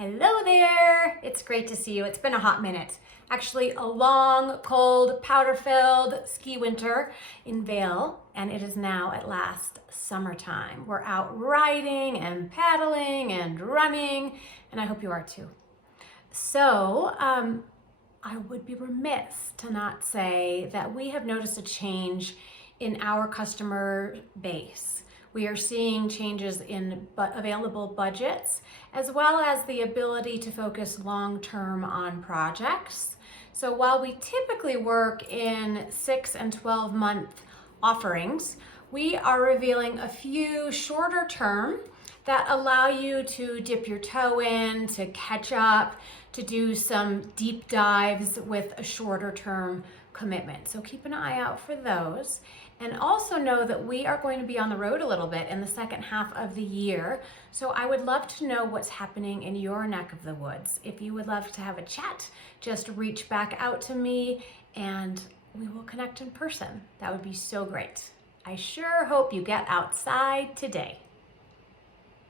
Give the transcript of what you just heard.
Hello there! It's great to see you. It's been a hot minute. Actually, a long, cold, powder-filled ski winter in Vail, and it is now at last summertime. We're out riding and paddling and running, and I hope you are too. So, I would be remiss to not say that we have noticed a change in our customer base. We are seeing changes in available budgets, as well as the ability to focus long-term on projects. So while we typically work in 6 and 12-month offerings, we are revealing a few shorter term that allow you to dip your toe in, to catch up, to do some deep dives with a shorter term commitment. So keep an eye out for those. And also know that we are going to be on the road a little bit in the second half of the year. So I would love to know what's happening in your neck of the woods. If you would love to have a chat, just reach back out to me and we will connect in person. That would be so great. I sure hope you get outside today.